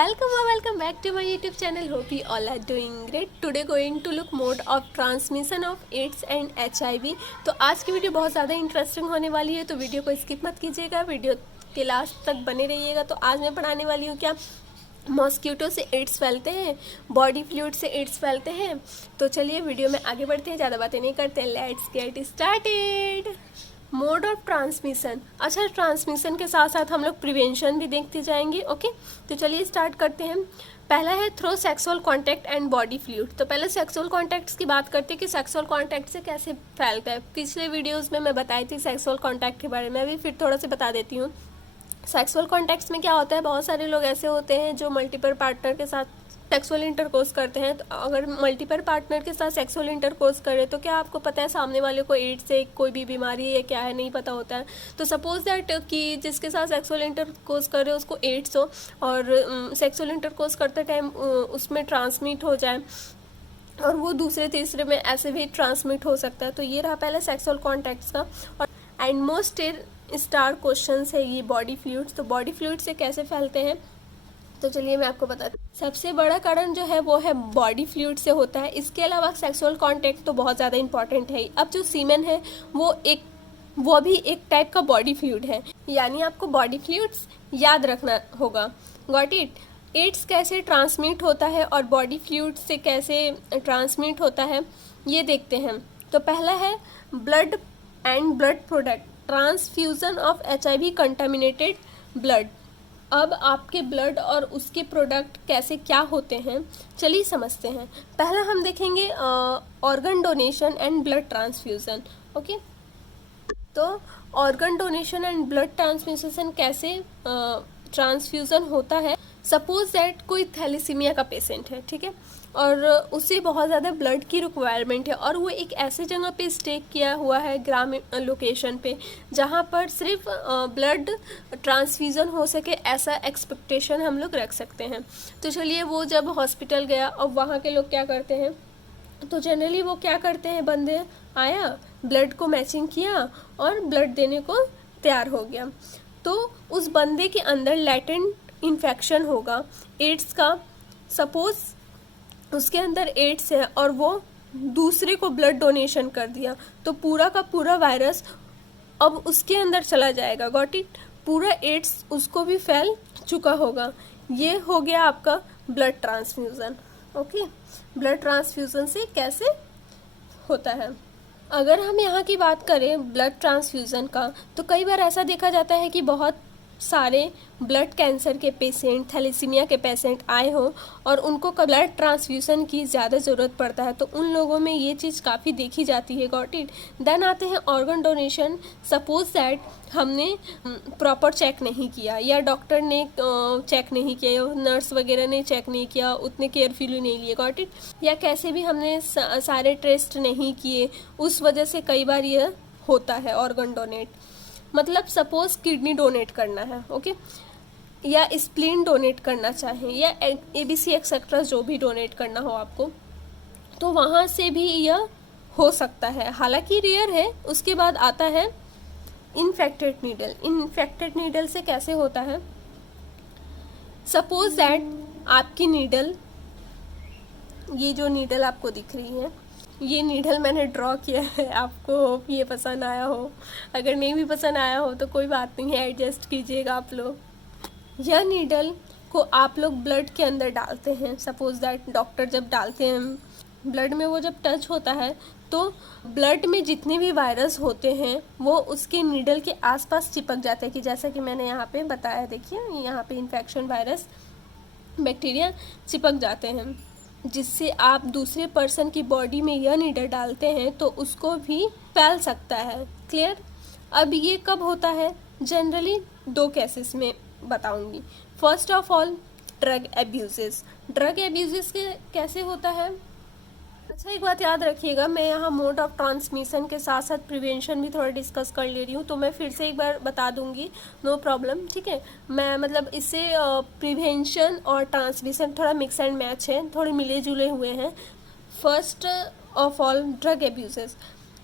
welcome back to my YouTube channel. Hope you all are doing great. Today going to look mode of transmission of AIDS and HIV. तो आज की video बहुत ज़्यादा interesting होने वाली है, तो वीडियो को स्किप मत कीजिएगा, वीडियो के लास्ट तक बने रहिएगा। तो आज मैं पढ़ाने वाली हूँ क्या मॉस्किटो से एड्स फैलते हैं, बॉडी फ्लूइड से एड्स फैलते हैं। तो चलिए वीडियो में आगे बढ़ते हैं, ज़्यादा बातें नहीं करते हैं, let's get started. Mode of transmission. अच्छा, ट्रांसमिशन के साथ साथ हम लोग प्रिवेंशन भी देखते जाएंगे। ओके, तो चलिए स्टार्ट करते हैं। पहला है through sexual contact and body fluid. तो पहले सेक्सुअल कांटेक्ट्स की बात करते हैं कि सेक्सुअल कांटेक्ट से कैसे फैलता है। पिछले वीडियोस में मैं बताई थी सेक्सुअल कांटेक्ट के बारे में, अभी फिर थोड़ा सा बता देती हूँ। सेक्सुअल कॉन्टैक्ट्स में क्या होता है, बहुत सारे लोग ऐसे होते हैं जो मल्टीपल पार्टनर के साथ सेक्सुअल इंटरकोर्स करते हैं। तो अगर मल्टीपल पार्टनर के साथ सेक्सुअल इंटरकोर्स करे तो क्या आपको पता है सामने वाले को एड्स से कोई भी बीमारी है क्या है, नहीं पता होता है। तो सपोज दैट कि जिसके साथ सेक्सुअल इंटरकोर्स करे उसको एड्स हो और सेक्सुअल इंटरकोर्स करते टाइम उसमें ट्रांसमिट हो जाए और वो दूसरे तीसरे में ऐसे भी ट्रांसमिट हो सकता है। तो ये रहा पहले सेक्सुअल कॉन्टैक्ट्स का। और एंड मोस्ट स्टार क्वेश्चंस है ये बॉडी फ्लूइड्स। तो बॉडी फ्लूइड से कैसे फैलते हैं, तो चलिए मैं आपको बताती हूँ। सबसे बड़ा कारण जो है वो है बॉडी फ्लूइड से होता है। इसके अलावा सेक्सुअल कांटेक्ट तो बहुत ज़्यादा इंपॉर्टेंट है। अब जो सीमेन है वो भी एक टाइप का बॉडी फ्लूइड है, यानी आपको बॉडी फ्लूइड्स याद रखना होगा। Got it. एड्स कैसे ट्रांसमिट होता है और बॉडी फ्लूइड से कैसे ट्रांसमिट होता है ये देखते हैं। तो पहला है blood and blood product, transfusion of HIV contaminated blood. अब आपके ब्लड और उसके प्रोडक्ट कैसे क्या होते हैं चलिए समझते हैं। पहला हम देखेंगे organ donation and blood transfusion. Okay, तो organ donation and blood transfusion कैसे ट्रांसफ्यूजन होता है। सपोज दैट कोई थैलेसीमिया का पेशेंट है, ठीक है, और उसे बहुत ज़्यादा ब्लड की रिक्वायरमेंट है और वो एक ऐसे जगह पे स्टे किया हुआ है ग्रामीण लोकेशन पे जहाँ पर सिर्फ ब्लड ट्रांसफ्यूज़न हो सके, ऐसा एक्सपेक्टेशन हम लोग रख सकते हैं। तो चलिए वो जब हॉस्पिटल गया और वहाँ के लोग क्या करते हैं, तो जनरली वो क्या करते हैं, बंदे आया, ब्लड को मैचिंग किया और ब्लड देने को तैयार हो गया। तो उस बंदे के अंदर लैटेंट इन्फेक्शन होगा एड्स का। सपोज उसके अंदर एड्स है और वो दूसरे को ब्लड डोनेशन कर दिया तो पूरा का पूरा वायरस अब उसके अंदर चला जाएगा। Got it. पूरा एड्स उसको भी फैल चुका होगा। ये हो गया आपका blood transfusion. Okay, blood transfusion से कैसे होता है। अगर हम यहाँ की बात करें ब्लड ट्रांसफ्यूज़न का, तो कई बार ऐसा देखा जाता है कि बहुत सारे ब्लड कैंसर के पेशेंट, थैलेसीमिया के पेशेंट आए हो और उनको ब्लड ट्रांसफ्यूज़न की ज़्यादा ज़रूरत पड़ता है, तो उन लोगों में ये चीज़ काफ़ी देखी जाती है। Got it. देन आते हैं ऑर्गन डोनेशन। सपोज दैट हमने प्रॉपर चेक नहीं किया या डॉक्टर ने चेक नहीं किया या नर्स वगैरह ने चेक नहीं किया, उतने केयरफुली नहीं लिए। Got it. या कैसे भी हमने सारे टेस्ट नहीं किए, उस वजह से कई बार यह होता है ऑर्गन डोनेट। मतलब सपोज किडनी डोनेट करना है, ओके, या स्प्लीन डोनेट करना चाहें या ABC एक्सेट्रा जो भी डोनेट करना हो आपको, तो वहाँ से भी यह हो सकता है, हालांकि रेयर है। उसके बाद आता है इन्फेक्टेड नीडल। इन्फेक्टेड नीडल से कैसे होता है। सपोज दैट आपकी नीडल, ये जो नीडल आपको दिख रही है, ये नीडल मैंने ड्रॉ किया है, आपको होप ये पसंद आया हो। अगर नहीं भी पसंद आया हो तो कोई बात नहीं है, एडजस्ट कीजिएगा आप लोग। यह नीडल को आप लोग ब्लड के अंदर डालते हैं। सपोज दैट डॉक्टर जब डालते हैं ब्लड में, वो जब टच होता है तो ब्लड में जितने भी वायरस होते हैं वो उसके नीडल के आसपास चिपक जाते हैं, कि जैसा कि मैंने यहाँ पे बताया, देखिए यहाँ पे इन्फेक्शन वायरस बैक्टीरिया चिपक जाते हैं, जिससे आप दूसरे पर्सन की बॉडी में यह नीडल डालते हैं तो उसको भी फैल सकता है। क्लियर। अब ये कब होता है, जनरली 2 केसेस में बताऊंगी। First of all drug abuses. Drug abuses के कैसे होता है। अच्छा, एक बात याद रखिएगा, मैं यहाँ मोड ऑफ ट्रांसमिशन के साथ साथ प्रिवेंशन भी थोड़ा डिस्कस कर ले रही हूँ, तो मैं फिर से एक बार बता दूंगी, नो प्रॉब्लम, ठीक है। मैं मतलब इससे प्रिवेंशन और ट्रांसमिशन थोड़ा मिक्स एंड मैच है, थोड़े मिले जुले हुए हैं। First of all drug abuses.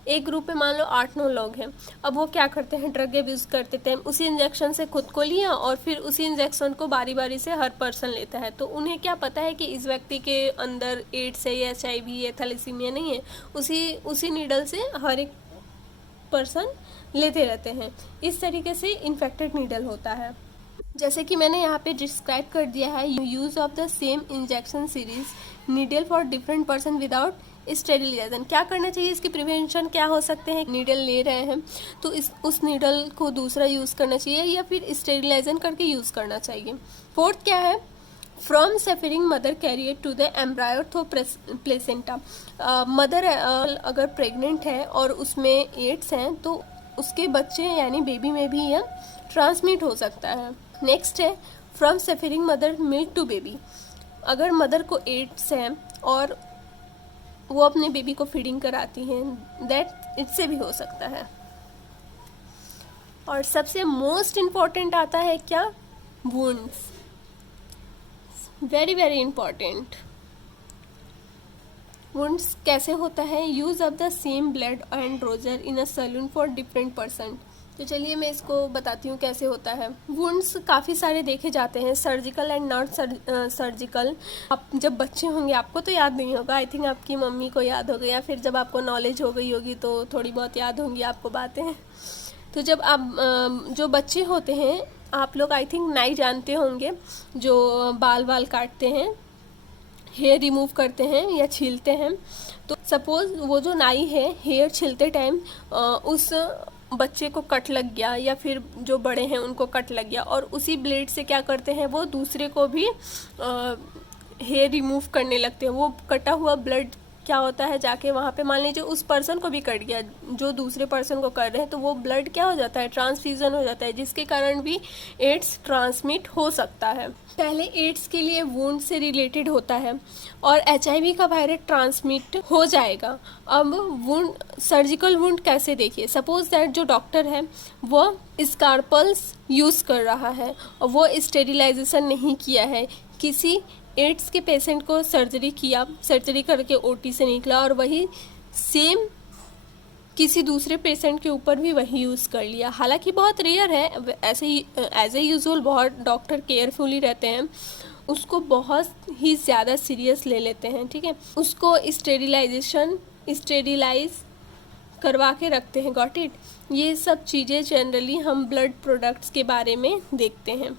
एक ग्रुप में मान लो 8-9 लोग हैं। अब वो क्या करते हैं, ड्रग अब्यूज़ करते थे, उसी इंजेक्शन से खुद को लिया और फिर उसी इंजेक्शन को बारी बारी से हर पर्सन लेता है। तो उन्हें क्या पता है कि इस व्यक्ति के अंदर एड्स है या HIV है, थैलेसीमिया नहीं है, उसी नीडल से हर एक पर्सन लेते रहते हैं। इस तरीके से इन्फेक्टेड नीडल होता है। जैसे कि मैंने यहाँ पे डिस्क्राइब कर दिया है, use of the same injection syringe needle for different person without sterilisation. क्या करना चाहिए, इसकी प्रिवेंशन क्या हो सकते हैं। नीडल ले रहे हैं तो उस नीडल को दूसरा यूज़ करना चाहिए या फिर स्टेरिलाइजेशन करके यूज़ करना चाहिए। फोर्थ क्या है, from suffering mother carrier to the embryo through placenta. Mother अगर प्रेग्नेंट है और उसमें एड्स हैं तो उसके बच्चे यानी बेबी में भी यह ट्रांसमिट हो सकता है। नेक्स्ट है from suffering mother milk to baby. अगर मदर को एड्स है और वो अपने बेबी को फीडिंग कराती हैं, दैट इससे भी हो सकता है। और सबसे मोस्ट इम्पॉर्टेंट आता है क्या, wounds. Very very important. Wounds कैसे होता है, use of the same blood and razor in a salon for different person. तो चलिए मैं इसको बताती हूँ कैसे होता है। वुंड्स काफ़ी सारे देखे जाते हैं, सर्जिकल एंड नॉट सर्जिकल। आप जब बच्चे होंगे आपको तो याद नहीं होगा, आई थिंक आपकी मम्मी को याद होगा, या फिर जब आपको नॉलेज हो गई होगी तो थोड़ी बहुत याद होंगी आपको बातें। तो जब आप जो बच्चे होते हैं, आप लोग आई थिंक नाई जानते होंगे, जो बाल काटते हैं, हेयर रिमूव करते हैं या छीलते हैं। तो सपोज़ वो जो नाई है हेयर छीलते टाइम उस बच्चे को कट लग गया या फिर जो बड़े हैं उनको कट लग गया, और उसी ब्लेड से क्या करते हैं वो दूसरे को भी हेयर रिमूव करने लगते हैं। वो कटा हुआ ब्लड क्या होता है, जाके वहाँ पे मान लीजिए उस पर्सन को भी कट गया जो दूसरे पर्सन को कर रहे हैं, तो वो ब्लड क्या हो जाता है, ट्रांसफ्यूजन हो जाता है, जिसके कारण भी एड्स ट्रांसमिट हो सकता है। पहले एड्स के लिए वुंड से रिलेटेड होता है और HIV का वायरस ट्रांसमिट हो जाएगा। अब वुंड, सर्जिकल वुंड कैसे, देखिए सपोज दैट जो डॉक्टर है वो स्कारपल्स यूज़ कर रहा है और वो स्टेरिलाइजेशन नहीं किया है, किसी एड्स के पेशेंट को सर्जरी किया, सर्जरी करके OT से निकला और वही सेम किसी दूसरे पेशेंट के ऊपर भी वही यूज़ कर लिया। हालांकि बहुत रेयर है, ऐसे ही एज ए यूजुअल बहुत डॉक्टर केयरफुली रहते हैं, उसको बहुत ही ज़्यादा सीरियस ले लेते हैं, ठीक है, उसको स्टेरिलाइज करवा के रखते हैं। Got it. ये सब चीज़ें जनरली हम ब्लड प्रोडक्ट्स के बारे में देखते हैं।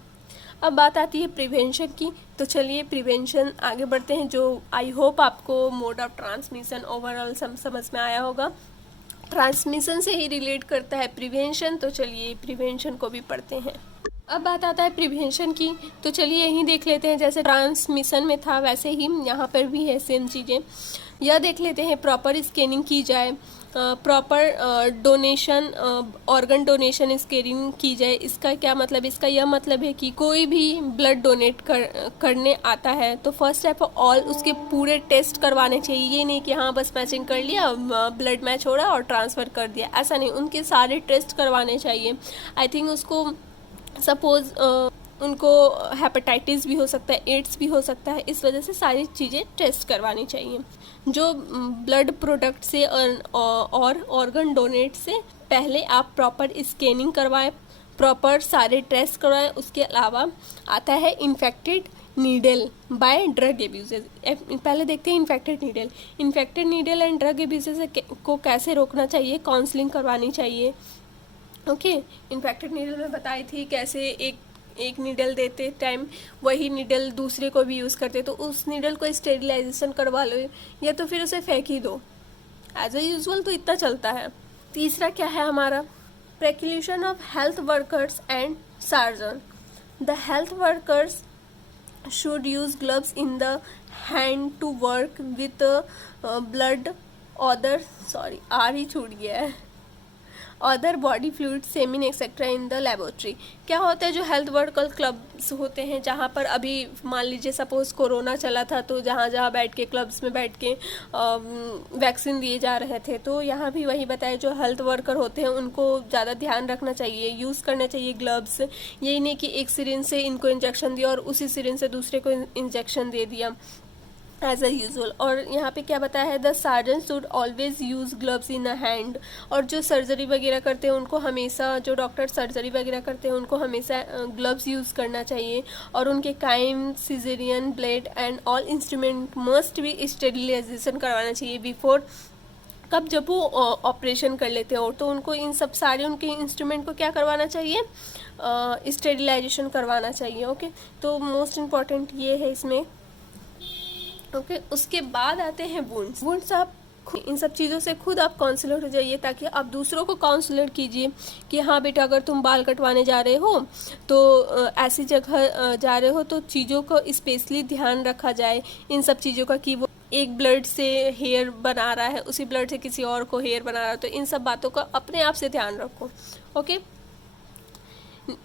अब बात आती है प्रिवेंशन की, तो चलिए प्रिवेंशन आगे बढ़ते हैं। जो आई होप आपको मोड ऑफ ट्रांसमिशन ओवरऑल समझ में आया होगा। ट्रांसमिशन से ही रिलेट करता है प्रिवेंशन, तो चलिए प्रिवेंशन को भी पढ़ते हैं। अब बात आता है प्रिवेंशन की, तो चलिए यहीं देख लेते हैं। जैसे ट्रांसमिशन में था वैसे ही यहाँ पर भी है सेम चीज़ें। यह देख लेते हैं, प्रॉपर स्कैनिंग की जाए, proper donation, organ donation scanning की जाए। इसका क्या मतलब, इसका यह मतलब है कि कोई भी ब्लड डोनेट करने आता है तो फर्स्ट ऑफ ऑल उसके पूरे टेस्ट करवाने चाहिए। ये नहीं कि हाँ बस मैचिंग कर लिया, ब्लड मैच हो रहा और ट्रांसफ़र कर दिया, ऐसा नहीं, उनके सारे टेस्ट करवाने चाहिए। आई थिंक उसको सपोज़ उनको हेपेटाइटिस भी हो सकता है, एड्स भी हो सकता है, इस वजह से सारी चीज़ें टेस्ट करवानी चाहिए। जो ब्लड प्रोडक्ट से और ऑर्गन डोनेट से पहले आप प्रॉपर स्कैनिंग करवाएं, प्रॉपर सारे टेस्ट करवाएं। उसके अलावा आता है infected needle by drug abuses. पहले देखते हैं infected needle and drug abuses को कैसे रोकना चाहिए, काउंसलिंग करवानी चाहिए। ओके, इन्फेक्टेड नीडल में बताई थी कैसे एक नीडल देते टाइम वही नीडल दूसरे को भी यूज़ करते, तो उस नीडल को स्टेरिलाइजेशन करवा लो या तो फिर उसे फेंक ही दो, एज ए यूजुअल तो इतना चलता है। तीसरा क्या है हमारा, precaution of health workers and surgeon. The health workers should use gloves in the hand to work with blood other body fluids, semen etc. in the laboratory। क्या होता है, जो हेल्थ वर्कर क्लब्स होते हैं, जहाँ पर अभी मान लीजिए सपोज़ कोरोना चला था, तो जहाँ बैठ के क्लब्स में बैठ के वैक्सीन दिए जा रहे थे, तो यहाँ भी वही बताया, जो हेल्थ वर्कर होते हैं उनको ज़्यादा ध्यान रखना चाहिए, यूज़ करना चाहिए ग्लव्स। यही नहीं कि एक सिरिंज से इनको इंजेक्शन दिया और उसी सिरिंज से दूसरे को इंजेक्शन दे दिया, एज अ यूजल। और यहाँ पे क्या बताया है, the surgeon should always use gloves in a hand. और जो सर्जरी वगैरह करते हैं उनको हमेशा, जो डॉक्टर सर्जरी वगैरह करते हैं उनको हमेशा ग्लव्स यूज़ करना चाहिए। और उनके काइम, caesarean, blade and all instrument must भी स्टेरिलाइजेशन करवाना चाहिए बिफोर, कब, जब वो ऑपरेशन कर लेते हो तो उनको इन सब सारे उनके इंस्ट्रूमेंट को क्या करवाना चाहिए, स्टेरिलाइजेशन करवाना चाहिए। ओके, तो मोस्ट इम्पॉर्टेंट ये है इसमें। ओके, उसके बाद आते हैं वुंड्स। वुंड्स आप इन सब चीज़ों से खुद आप काउंसलर हो जाइए, ताकि आप दूसरों को काउंसलर कीजिए कि हाँ बेटा, अगर तुम बाल कटवाने जा रहे हो तो ऐसी जगह जा रहे हो तो चीज़ों को स्पेशली ध्यान रखा जाए इन सब चीज़ों का, कि वो एक ब्लड से हेयर बना रहा है, उसी ब्लड से किसी और को हेयर बना रहा है, तो इन सब बातों का अपने आप से ध्यान रखो। ओके,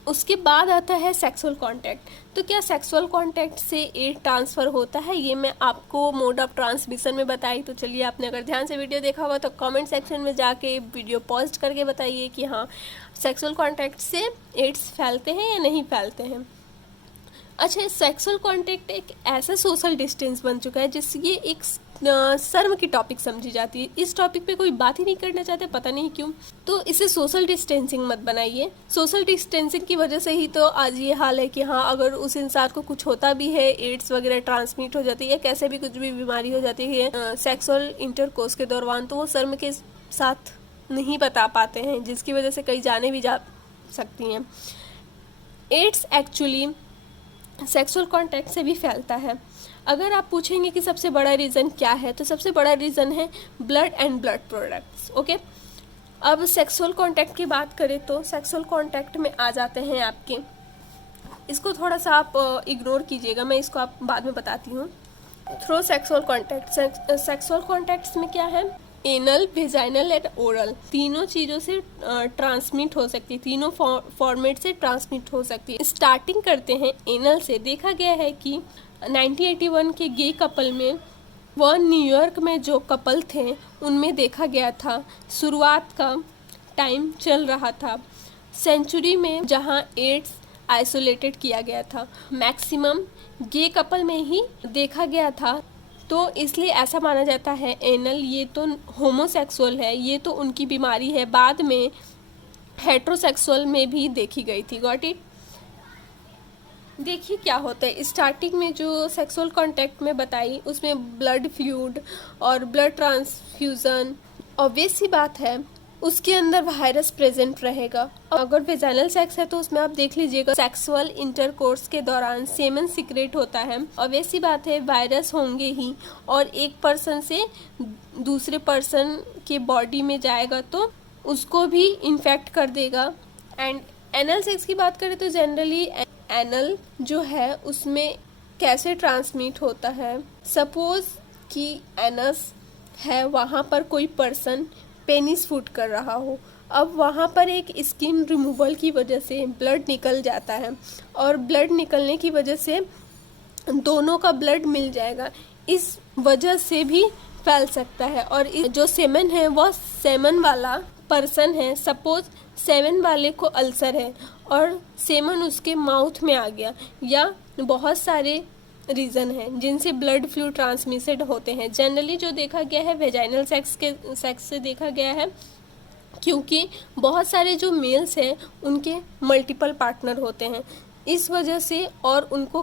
उसके बाद आता है सेक्सुअल कांटेक्ट। तो क्या सेक्सुअल कांटेक्ट से एड ट्रांसफ़र होता है, ये मैं आपको मोड ऑफ ट्रांसमिशन में बताई। तो चलिए, आपने अगर ध्यान से वीडियो देखा हुआ तो कमेंट सेक्शन में जाके वीडियो पॉज करके बताइए कि हाँ, सेक्सुअल कांटेक्ट से एड्स फैलते हैं या नहीं फैलते हैं। अच्छा, सेक्सुअल कांटेक्ट एक ऐसा सोशल डिस्टेंस बन चुका है जिससे ये एक शर्म की टॉपिक समझी जाती है। इस टॉपिक पे कोई बात ही नहीं करना चाहते, पता नहीं क्यों। तो इसे सोशल डिस्टेंसिंग मत बनाइए। सोशल डिस्टेंसिंग की वजह से ही तो आज ये हाल है कि हाँ, अगर उस इंसान को कुछ होता भी है, एड्स वगैरह ट्रांसमिट हो जाती है, कैसे भी कुछ भी बीमारी हो जाती है सेक्सुअल इंटरकोर्स के दौरान, तो वो शर्म के साथ नहीं बता पाते हैं, जिसकी वजह से कई जाने भी जा सकती हैं। एड्स एक्चुअली सेक्सुअल कांटेक्ट से भी फैलता है। अगर आप पूछेंगे कि सबसे बड़ा रीज़न क्या है, तो सबसे बड़ा रीज़न है blood and blood products. Okay, अब सेक्सुअल कांटेक्ट की बात करें तो सेक्सुअल कांटेक्ट में आ जाते हैं आपके, इसको थोड़ा सा आप इग्नोर कीजिएगा, मैं इसको आप बाद में बताती हूँ। Through sexual contact, sexual contacts में क्या है, एनल, वेजाइनल एंड ओरल, तीनों चीज़ों से ट्रांसमिट हो सकती है, तीनों फॉर्मेट से ट्रांसमिट हो सकती है। स्टार्टिंग करते हैं एनल से। देखा गया है कि 1981 के गे कपल में, वह न्यूयॉर्क में जो कपल थे उनमें देखा गया था, शुरुआत का टाइम चल रहा था सेंचुरी में जहां एड्स आइसोलेटेड किया गया था, मैक्सिमम गे कपल में ही देखा गया था। तो इसलिए ऐसा माना जाता है एनल ये तो होमोसेक्सुअल है, ये तो उनकी बीमारी है, बाद में हेट्रोसेक्सुअल में भी देखी गई थी। Got it. देखिए क्या होता है, स्टार्टिंग में जो सेक्सुअल कांटेक्ट में बताई उसमें ब्लड फ्लूइड और ब्लड ट्रांसफ्यूज़न, ऑब्वियस सी बात है उसके अंदर वायरस प्रेजेंट रहेगा। अगर वेजाइनल सेक्स है तो उसमें आप देख लीजिएगा, सेक्सुअल इंटरकोर्स के दौरान सेमन सीक्रेट होता है, ऑब्वियस सी बात है वायरस होंगे ही, और एक पर्सन से दूसरे पर्सन के बॉडी में जाएगा तो उसको भी इन्फेक्ट कर देगा। एंड एनल सेक्स की बात करें तो जनरली एनल जो है उसमें कैसे ट्रांसमिट होता है, सपोज कि एनस है, वहाँ पर कोई पर्सन पेनिस फूट कर रहा हो, अब वहाँ पर एक स्किन रिमूवल की वजह से ब्लड निकल जाता है, और ब्लड निकलने की वजह से दोनों का ब्लड मिल जाएगा, इस वजह से भी फैल सकता है। और जो सेमन है वह सेमन वाला पर्सन है, सपोज सेमन वाले को अल्सर है और सेमन उसके माउथ में आ गया, या बहुत सारे रीज़न हैं जिनसे ब्लड फ्लू ट्रांसमिटेड होते हैं। जनरली जो देखा गया है वेजाइनल सेक्स से देखा गया है, क्योंकि बहुत सारे जो मेल्स हैं उनके मल्टीपल पार्टनर होते हैं, इस वजह से, और उनको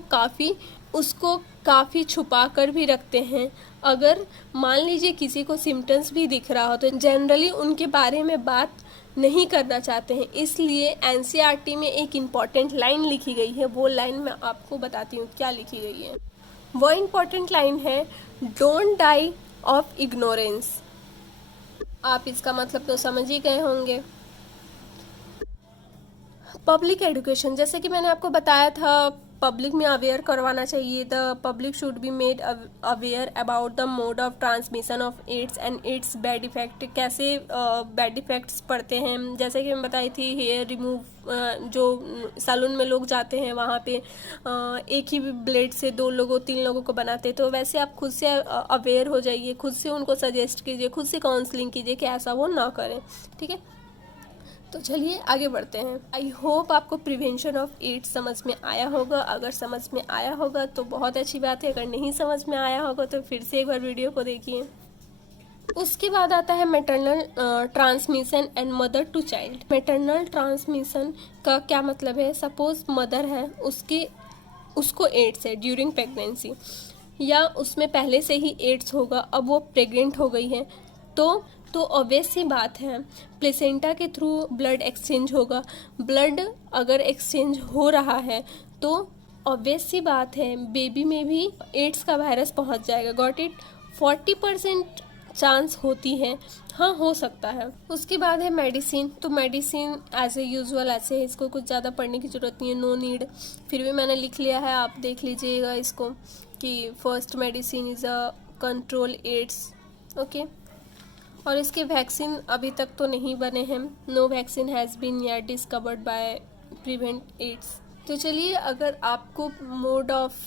काफ़ी छुपा कर भी रखते हैं। अगर मान लीजिए किसी को सिम्टम्स भी दिख रहा हो तो जनरली उनके बारे में बात नहीं करना चाहते हैं, इसलिए एनसीईआरटी में एक इम्पॉर्टेंट लाइन लिखी गई है, वो लाइन मैं आपको बताती हूँ क्या लिखी गई है। वो इम्पॉर्टेंट लाइन है, डोंट डाई ऑफ इग्नोरेंस। आप इसका मतलब तो समझ ही गए होंगे। पब्लिक एजुकेशन, जैसे कि मैंने आपको बताया था, पब्लिक में अवेयर करवाना चाहिए। The public should be made aware about the mode of transmission of AIDS and its bad effect. कैसे बैड इफेक्ट्स पड़ते हैं, जैसे कि मैं बताई थी, हेयर रिमूव, जो सैलून में लोग जाते हैं वहाँ पे एक ही ब्लेड से 2 लोगों 3 लोगों को बनाते, तो वैसे आप खुद से अवेयर हो जाइए, खुद से उनको सजेस्ट कीजिए, खुद से काउंसलिंग कीजिए कि ऐसा वो ना करें, ठीक है। तो चलिए आगे बढ़ते हैं। आई होप आपको प्रिवेंशन ऑफ एड्स समझ में आया होगा। अगर समझ में आया होगा तो बहुत अच्छी बात है, अगर नहीं समझ में आया होगा तो फिर से एक बार वीडियो को देखिए। उसके बाद आता है maternal transmission and mother to child. Maternal transmission का क्या मतलब है? सपोज मदर है, उसको एड्स है ड्यूरिंग प्रेगनेंसी, या उसमें पहले से ही एड्स होगा, अब वो प्रेग्नेंट हो गई है, तो ऑब्वियस सी बात है प्लेसेंटा के थ्रू ब्लड एक्सचेंज होगा। ब्लड अगर एक्सचेंज हो रहा है तो ऑब्वियस सी बात है बेबी में भी एड्स का वायरस पहुंच जाएगा। Got it? 40% चांस होती है, हाँ हो सकता है। उसके बाद है मेडिसिन। तो मेडिसिन एज ए यूजुअल ऐसे है, इसको कुछ ज़्यादा पढ़ने की ज़रूरत नहीं है, नो नीड। फिर भी मैंने लिख लिया है, आप देख लीजिएगा इसको कि first medicine is a control AIDS. Okay, और इसके वैक्सीन अभी तक तो नहीं बने हैं। No vaccine has been yet discovered by prevent AIDS. तो चलिए, अगर आपको मोड ऑफ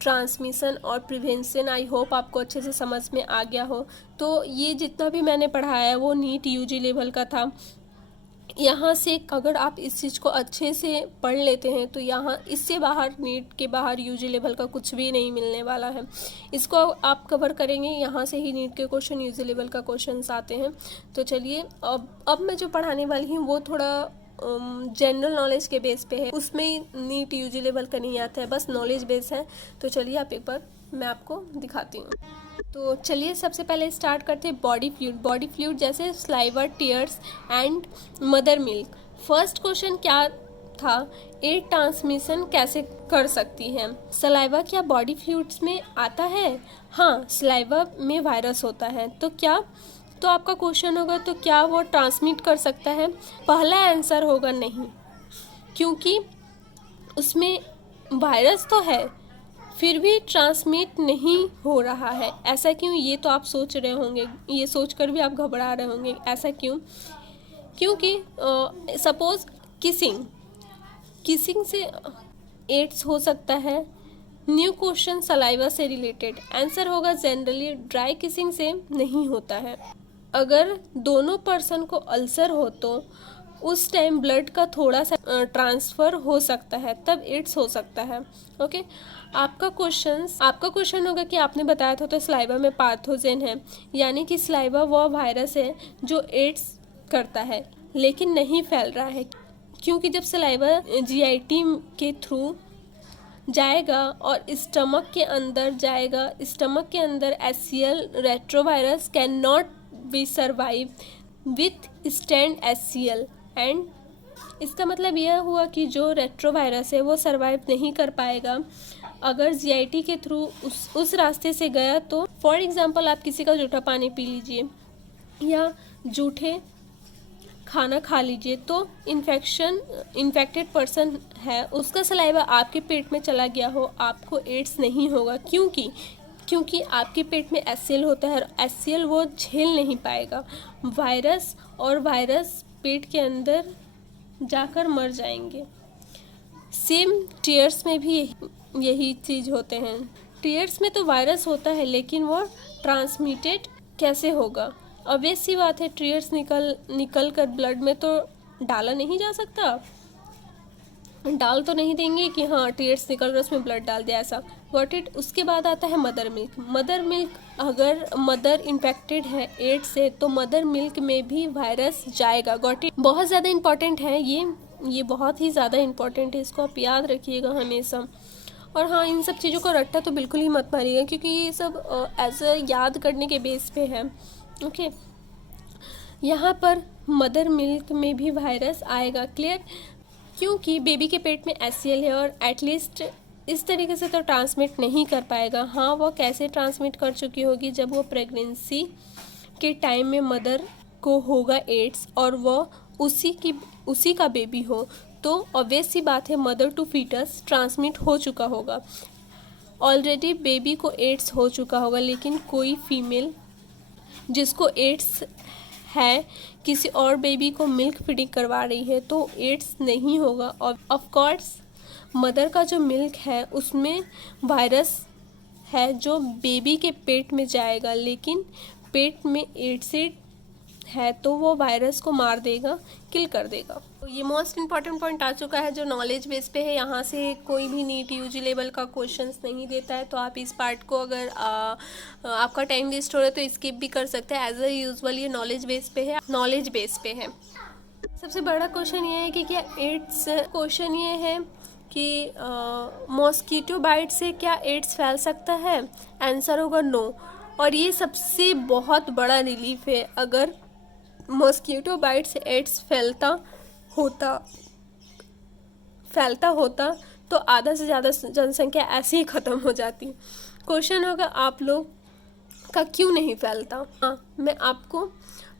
ट्रांसमिशन और प्रिवेंशन आई होप आपको अच्छे से समझ में आ गया हो। तो ये जितना भी मैंने पढ़ाया है वो नीट यूजी लेवल का था। यहाँ से अगर आप इस चीज़ को अच्छे से पढ़ लेते हैं तो यहाँ इससे बाहर, नीट के बाहर यूजी लेवल का कुछ भी नहीं मिलने वाला है। इसको आप कवर करेंगे, यहाँ से ही नीट के क्वेश्चन, यूजी लेवल का क्वेश्चंस आते हैं। तो चलिए, अब मैं जो पढ़ाने वाली हूँ वो थोड़ा जनरल नॉलेज के बेस पे है, उसमें नीट यूजी लेवल का नहीं आता है, बस नॉलेज बेस है। तो चलिए आप एक बार मैं आपको दिखाती हूँ। तो चलिए सबसे पहले स्टार्ट करते हैं बॉडी फ्लूइड। बॉडी फ्लूइड जैसे sliver, tears and mother milk. First question क्या था? एड ट्रांसमिशन कैसे कर सकती है? सलाइवा क्या बॉडी फ्लूइड्स में आता है? हाँ, सलाइवा में वायरस होता है। तो क्या, तो आपका क्वेश्चन होगा तो क्या वो ट्रांसमिट कर सकता है? पहला आंसर होगा नहीं, क्योंकि उसमें वायरस तो है फिर भी ट्रांसमिट नहीं हो रहा है। ऐसा क्यों? ये तो आप सोच रहे होंगे, ये सोचकर भी आप घबरा रहे होंगे, ऐसा क्यों? क्योंकि सपोज किसिंग से एड्स हो सकता है। न्यू क्वेश्चन सलाइवा से रिलेटेड, आंसर होगा जनरली ड्राई किसिंग से नहीं होता है। अगर दोनों पर्सन को अल्सर हो तो उस टाइम ब्लड का थोड़ा सा ट्रांसफ़र हो सकता है, तब एड्स हो सकता है। ओके, आपका क्वेश्चन होगा कि आपने बताया था तो सलाइवा में पैथोजन है, यानी कि सलाइवा वह वायरस है जो एड्स करता है लेकिन नहीं फैल रहा है, क्योंकि जब सलाइवा जीआईटी के थ्रू जाएगा और स्टमक के अंदर जाएगा, स्टमक के अंदर HCl retrovirus can not be survive with stand HCl and इसका मतलब यह हुआ कि जो रेट्रोवायरस है वो सर्वाइव नहीं कर पाएगा अगर जीआईटी के थ्रू उस रास्ते से गया। तो फॉर एग्जांपल आप किसी का जूठा पानी पी लीजिए या जूठे खाना खा लीजिए, तो इन्फेक्टेड पर्सन है, उसका सलाइवा आपके पेट में चला गया हो, आपको एड्स नहीं होगा। क्योंकि आपके पेट में HCl होता है और HCl वो झेल नहीं पाएगा वायरस, और वायरस पेट के अंदर जाकर मर जाएंगे। सेम टीयर्स में भी यही चीज़ होते हैं। टीयर्स में तो वायरस होता है लेकिन वो ट्रांसमिटेड कैसे होगा? ऑब्वियस सी बात है, टीयर्स निकल कर ब्लड में तो डाला नहीं जा सकता, डाल तो नहीं देंगे कि हाँ टीयर्स निकल रहा उसमें ब्लड डाल दिया, ऐसा। Got it? उसके बाद आता है मदर मिल्क। मदर मिल्क, अगर मदर इन्फेक्टेड है एड्स से तो मदर मिल्क में भी वायरस जाएगा। Got it? बहुत ज़्यादा इंपॉर्टेंट है ये बहुत ही ज़्यादा इंपॉर्टेंट है, इसको आप याद रखिएगा हमेशा। और हाँ, इन सब चीज़ों को रट्टा तो बिल्कुल ही मत मारिएगा, क्योंकि ये सब एज अ याद करने के बेस पे है। ओके, यहाँ पर मदर मिल्क में भी वायरस आएगा। क्लियर? क्योंकि बेबी के पेट में HCl है और एटलीस्ट इस तरीके से तो ट्रांसमिट नहीं कर पाएगा। हाँ, वो कैसे ट्रांसमिट कर चुकी होगी? जब वो प्रेगनेंसी के टाइम में मदर को होगा एड्स और वो उसी का बेबी हो, तो ऑब्वियस सी बात है मदर टू फीटस ट्रांसमिट हो चुका होगा। ऑलरेडी बेबी को एड्स हो चुका होगा, लेकिन कोई फीमेल जिसको एड्स है किसी और बेबी को मिल्क फीडिंग करवा रही है तो एड्स नहीं होगा। और ऑफ कोर्स मदर का जो मिल्क है उसमें वायरस है जो बेबी के पेट में जाएगा, लेकिन पेट में एड्स है तो वो वायरस को मार देगा, किल कर देगा। तो ये मोस्ट इम्पॉर्टेंट पॉइंट आ चुका है जो नॉलेज बेस पे है। यहाँ से कोई भी नीट यूजी लेवल का क्वेश्चंस नहीं देता है, तो आप इस पार्ट को अगर आपका टाइम वेस्ट हो रहा है तो स्किप भी कर सकते हैं। एज अ यूजुअल ये नॉलेज बेस पे है, नॉलेज बेस पे है। सबसे बड़ा क्वेश्चन ये है कि क्या एड्स, क्वेश्चन ये है कि मॉस्किटो बाइट से क्या एड्स फैल सकता है? आंसर होगा नो। और ये सबसे बहुत बड़ा रिलीफ है। अगर मॉस्किटो बाइट से एड्स फैलता होता तो आधा से ज़्यादा जनसंख्या ऐसे ही ख़त्म हो जाती। क्वेश्चन होगा आप लोग का क्यों नहीं फैलता। हाँ, मैं आपको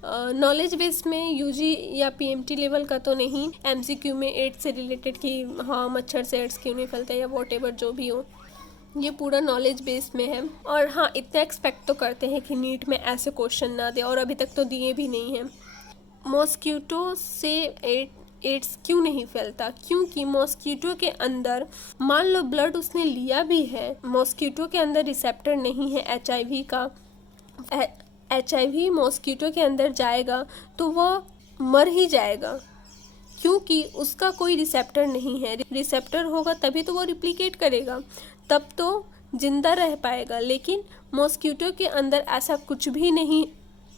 नॉलेज बेस में यूजी या पीएमटी लेवल का तो नहीं, एमसीक्यू में एड्स से रिलेटेड कि हाँ मच्छर से एड्स क्यों नहीं फैलता या वॉटेवर जो भी हो, ये पूरा नॉलेज बेस में है। और हाँ, इतना एक्सपेक्ट तो करते हैं कि नीट में ऐसे क्वेश्चन ना दे, और अभी तक तो दिए भी नहीं हैं। मॉस्किटो से एड्स क्यों नहीं फैलता? क्योंकि मॉस्किटो के अंदर, मान लो ब्लड उसने लिया भी है, मॉस्किटो के अंदर रिसेप्टर नहीं है एचआईवी का। एचआईवी मॉस्किटो के अंदर जाएगा तो वह मर ही जाएगा, क्योंकि उसका कोई रिसेप्टर नहीं है। रिसेप्टर होगा तभी तो वो रिप्लिकेट करेगा, तब तो जिंदा रह पाएगा। लेकिन मॉस्किटो के अंदर ऐसा कुछ भी नहीं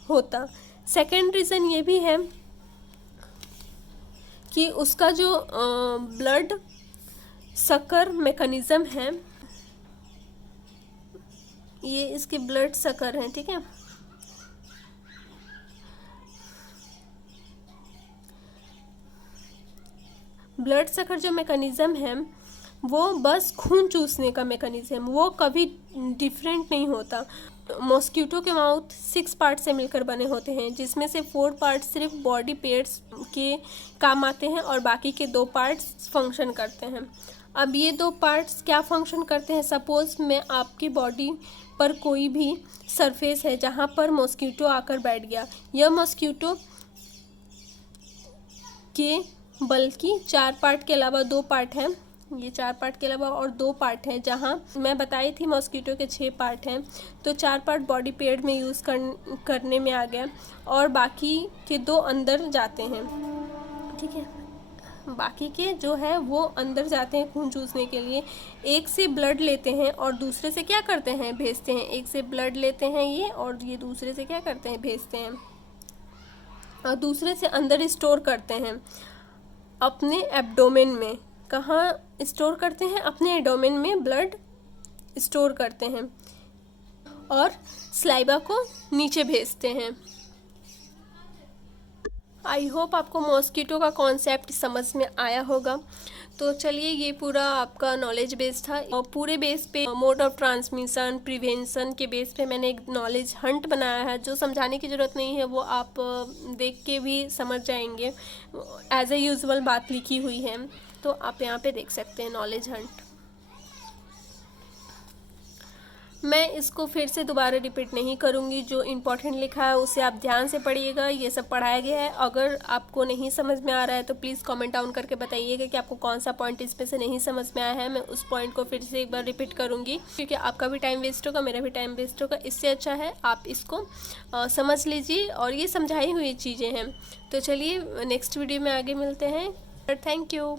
होता। सेकेंड रीज़न ये भी है कि उसका जो ब्लड सकर मैकेनिज्म है, ये इसके ब्लड सकर हैं, ठीक है। ब्लड सकर जो मैकेनिज्म है वो बस खून चूसने का मैकेनिज्म, वो कभी डिफरेंट नहीं होता। मॉस्किटो के माउथ 6 पार्ट से मिलकर बने होते हैं, जिसमें से 4 पार्ट सिर्फ बॉडी पेट्स के काम आते हैं और बाकी के 2 पार्ट्स फंक्शन करते हैं। अब ये 2 पार्ट्स क्या फंक्शन करते हैं? सपोज में आपकी बॉडी पर कोई भी सरफेस है जहाँ पर मॉस्किटो आकर बैठ गया, यह मॉस्किटो के बल्कि 4 पार्ट के अलावा 2 पार्ट हैं, ये 4 पार्ट के अलावा और 2 पार्ट हैं। जहाँ मैं बताई थी मॉस्किटो के 6 पार्ट हैं, तो 4 पार्ट बॉडी पेड में यूज़ करने में आ गया और बाकी के 2 अंदर जाते हैं, ठीक है। बाकी के जो है वो अंदर जाते हैं खून चूसने के लिए। एक से ब्लड लेते हैं और दूसरे से क्या करते हैं? भेजते हैं। एक से ब्लड लेते हैं ये, और ये दूसरे से क्या करते हैं? भेजते हैं। और दूसरे से अंदर स्टोर करते हैं अपने एब्डोमेन में। कहाँ स्टोर करते हैं? अपने एब्डोमेन में ब्लड स्टोर करते हैं और स्लाइवा को नीचे भेजते हैं। आई होप आपको मॉस्किटो का कॉन्सेप्ट समझ में आया होगा। तो चलिए, ये पूरा आपका नॉलेज बेस था और पूरे बेस पे मोड ऑफ ट्रांसमिशन, प्रिवेंशन के बेस पे मैंने एक नॉलेज हंट बनाया है, जो समझाने की ज़रूरत नहीं है, वो आप देख के भी समझ जाएंगे। एज ए यूजुअल बात लिखी हुई है, तो आप यहाँ पे देख सकते हैं नॉलेज हंट। मैं इसको फिर से दोबारा रिपीट नहीं करूँगी, जो इम्पोर्टेंट लिखा है उसे आप ध्यान से पढ़िएगा। ये सब पढ़ाया गया है। अगर आपको नहीं समझ में आ रहा है तो प्लीज़ कमेंट डाउन करके बताइएगा कि आपको कौन सा पॉइंट इसमें से नहीं समझ में आया है। मैं उस पॉइंट को फिर से एक बार रिपीट करूँगी, क्योंकि आपका भी टाइम वेस्ट होगा, मेरा भी टाइम वेस्ट होगा। इससे अच्छा है आप इसको समझ लीजिए, और ये समझाई हुई चीज़ें हैं। तो चलिए, नेक्स्ट वीडियो में आगे मिलते हैं। Thank you.